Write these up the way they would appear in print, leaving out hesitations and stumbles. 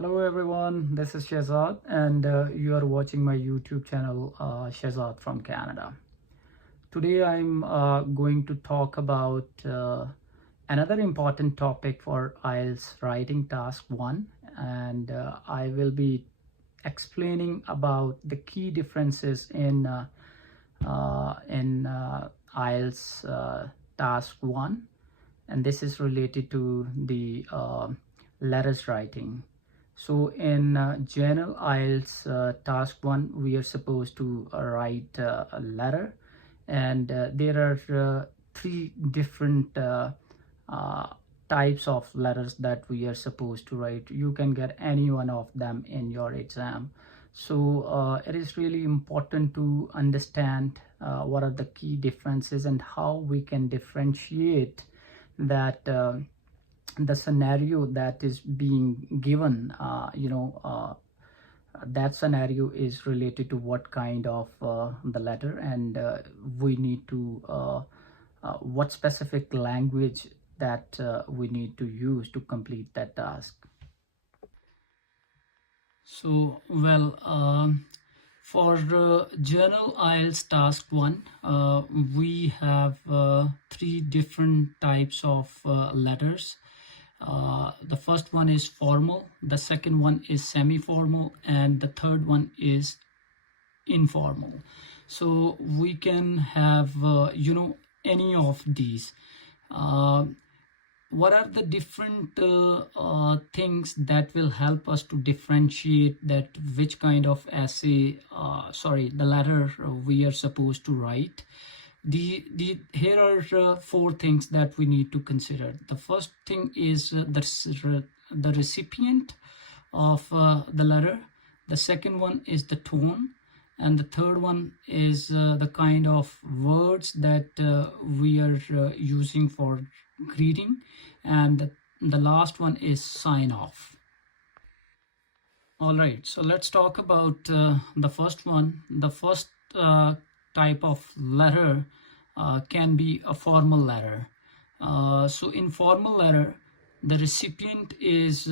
Hello everyone, this is Shehzad and you are watching my YouTube channel Shehzad from Canada. Today I'm going to talk about another important topic for IELTS writing task 1, and I will be explaining about the key differences in IELTS task 1, and this is related to the letters writing. So in general IELTS task 1, we are supposed to write a letter, and there are three different types of letters that we are supposed to write. You can get any one of them in your exam. So it is really important to understand what are the key differences and how we can differentiate that the scenario that is being given, that scenario is related to what kind of the letter, and we need to what specific language that we need to use to complete that task. So for Journal IELTS task 1, we have three different types of letters. The first one is formal, the second one is semi-formal, and the third one is informal. So we can have any of these. What are the different things that will help us to differentiate that which kind of essay, the letter we are supposed to write? Here are four things that we need to consider. The first thing is the recipient of the letter. The second one is the tone, and the third one is the kind of words that we are using for greeting, and the last one is sign off. All right, so let's talk about the first one. The first type of letter can be a formal letter. So in formal letter, the recipient is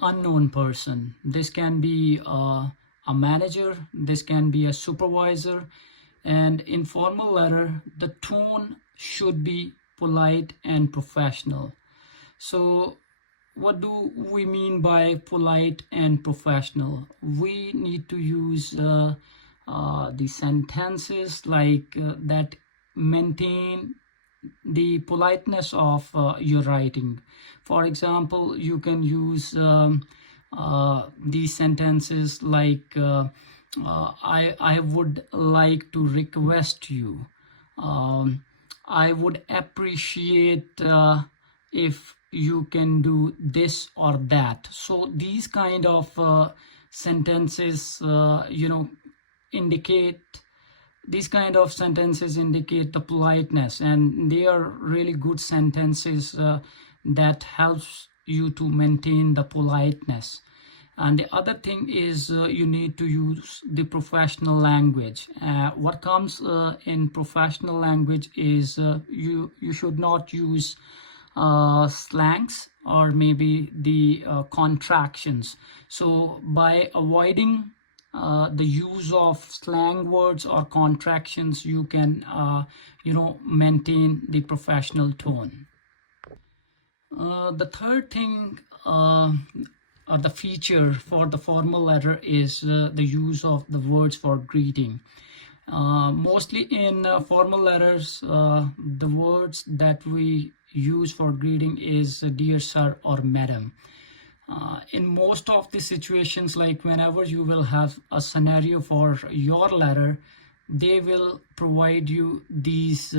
unknown person. This can be a manager, this can be a supervisor, and in formal letter, the tone should be polite and professional. So what do we mean by polite and professional? We need to use the sentences like that maintain the politeness of your writing. For example, you can use these sentences like I would like to request you. I would appreciate if you can do this or that. So these kind of sentences, indicate the politeness, and they are really good sentences that helps you to maintain the politeness. And the other thing is you need to use the professional language. What comes in professional language is you should not use slangs or maybe the contractions. So by avoiding the use of slang words or contractions, you can maintain the professional tone. The third thing or the feature for the formal letter is the use of the words for greeting. Mostly in formal letters, the words that we use for greeting is dear sir or madam. In most of the situations, like whenever you will have a scenario for your letter, they will provide you these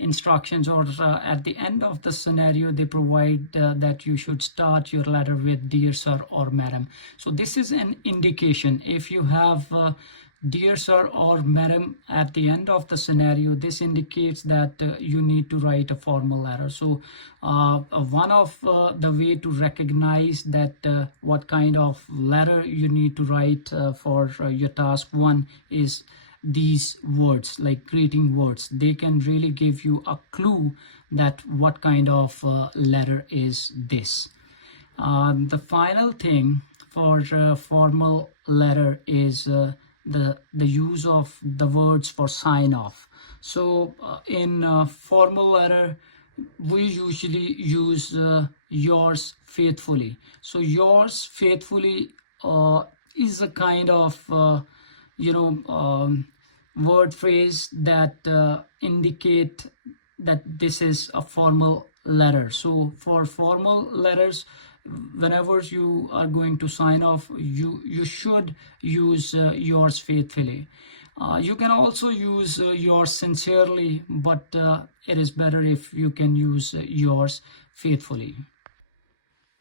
instructions, or at the end of the scenario they provide that you should start your letter with dear sir or madam. So this is an indication. If you have dear sir or madam at the end of the scenario, this indicates that you need to write a formal letter. So one of the way to recognize that what kind of letter you need to write for your task 1 is these words, like greeting words. They can really give you a clue that what kind of letter is this. The final thing for formal letter is the use of the words for sign off. So in formal letter, we usually use yours faithfully. So yours faithfully is a kind of word phrase that indicate that this is a formal letter. So for formal letters, whenever you are going to sign off, you should use yours faithfully. You can also use yours sincerely, but it is better if you can use yours faithfully.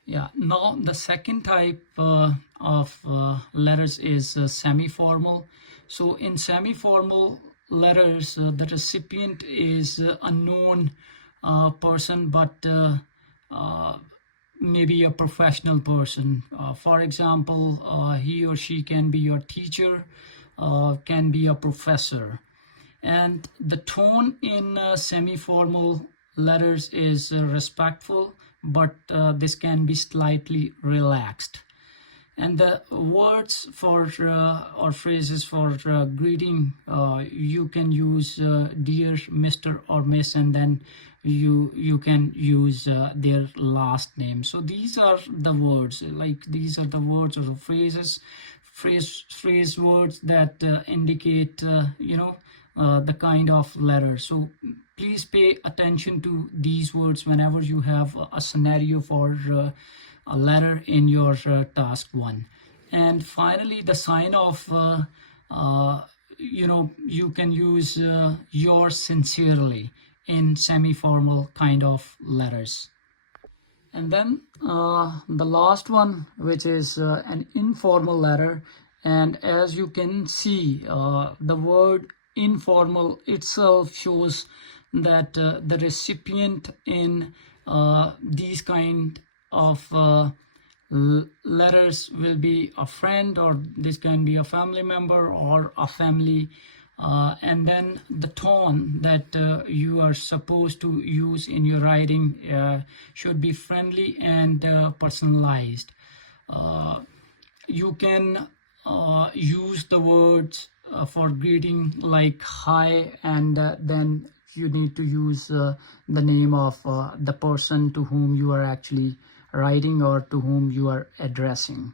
Yeah, now the second type of letters is semi-formal. So in semi-formal letters, the recipient is a known person, but maybe a professional person. For example, he or she can be your teacher, can be a professor. And the tone in semi-formal letters is respectful, but this can be slightly relaxed. And the words for or phrases for greeting, you can use dear, Mr. or Miss, and then you can use their last name. So these are the words, like these are the words or the phrase words that indicate the kind of letter. So please pay attention to these words whenever you have a scenario for a letter in your task one. And finally, the sign of you can use yours sincerely in semi-formal kind of letters. And then the last one, which is an informal letter. And as you can see, the word informal itself shows that the recipient in these kind of letters will be a friend, or this can be a family member or a family. And then the tone that you are supposed to use in your writing should be friendly and personalized. You can use the words for greeting like hi, and then you need to use the name of the person to whom you are actually writing or to whom you are addressing.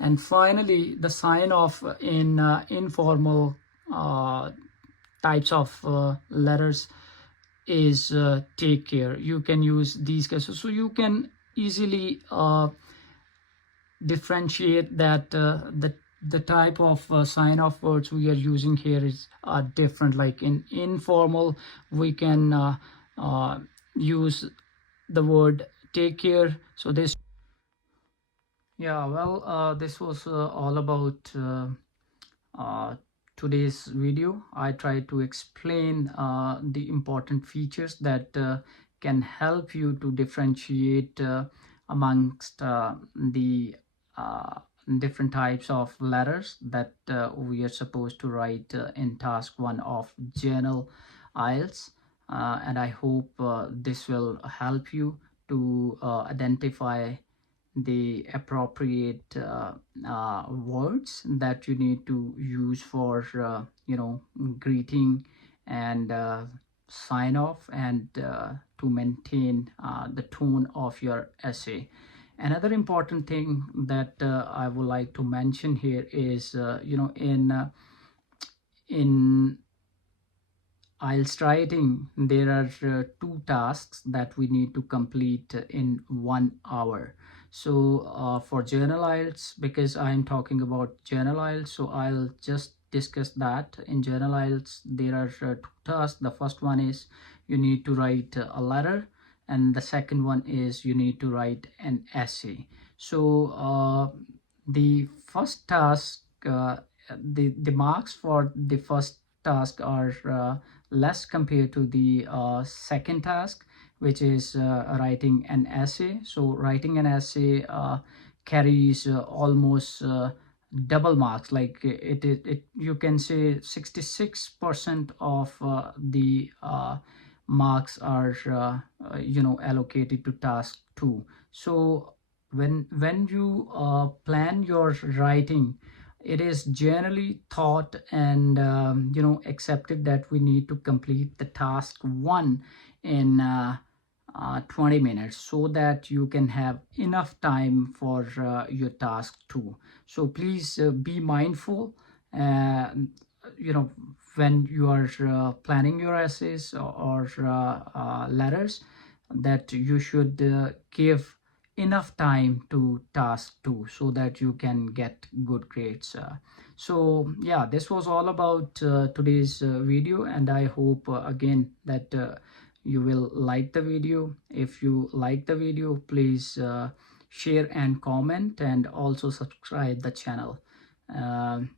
And finally, the sign off in informal types of letters is take care. You can use these cases, so you can easily differentiate that the type of sign off words we are using here is different. Like in informal, we can use the word take care. So this, yeah, well, this was all about today's video. I tried to explain the important features that can help you to differentiate amongst the different types of letters that we are supposed to write in task 1 of Journal IELTS. And I hope this will help you to identify the appropriate words that you need to use for greeting and sign off, and to maintain the tone of your essay. Another important thing that I would like to mention here is in IELTS writing, there are 2 tasks that we need to complete in 1 hour. So for Journal IELTS, because I'm talking about Journal IELTS, so I'll just discuss that. In Journal IELTS, there are 2 tasks. The first one is you need to write a letter, and the second one is you need to write an essay. So the first task, the marks for the first task are less compared to the second task, which is writing an essay. So writing an essay carries almost double marks. Like it you can say 66% of the marks are allocated to task 2. So when you plan your writing, it is generally thought and accepted that we need to complete the task 1 in 20 minutes, so that you can have enough time for your task 2. So please be mindful, uh, you know when you are planning your essays or letters, that you should give enough time to task 2 so that you can get good grades. So yeah, this was all about today's video, and I hope again that you will like the video. If you like the video, please share and comment, and also subscribe the channel. um,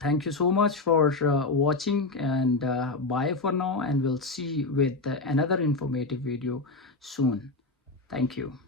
Thank you so much for watching, and bye for now, and we'll see with another informative video soon. Thank you.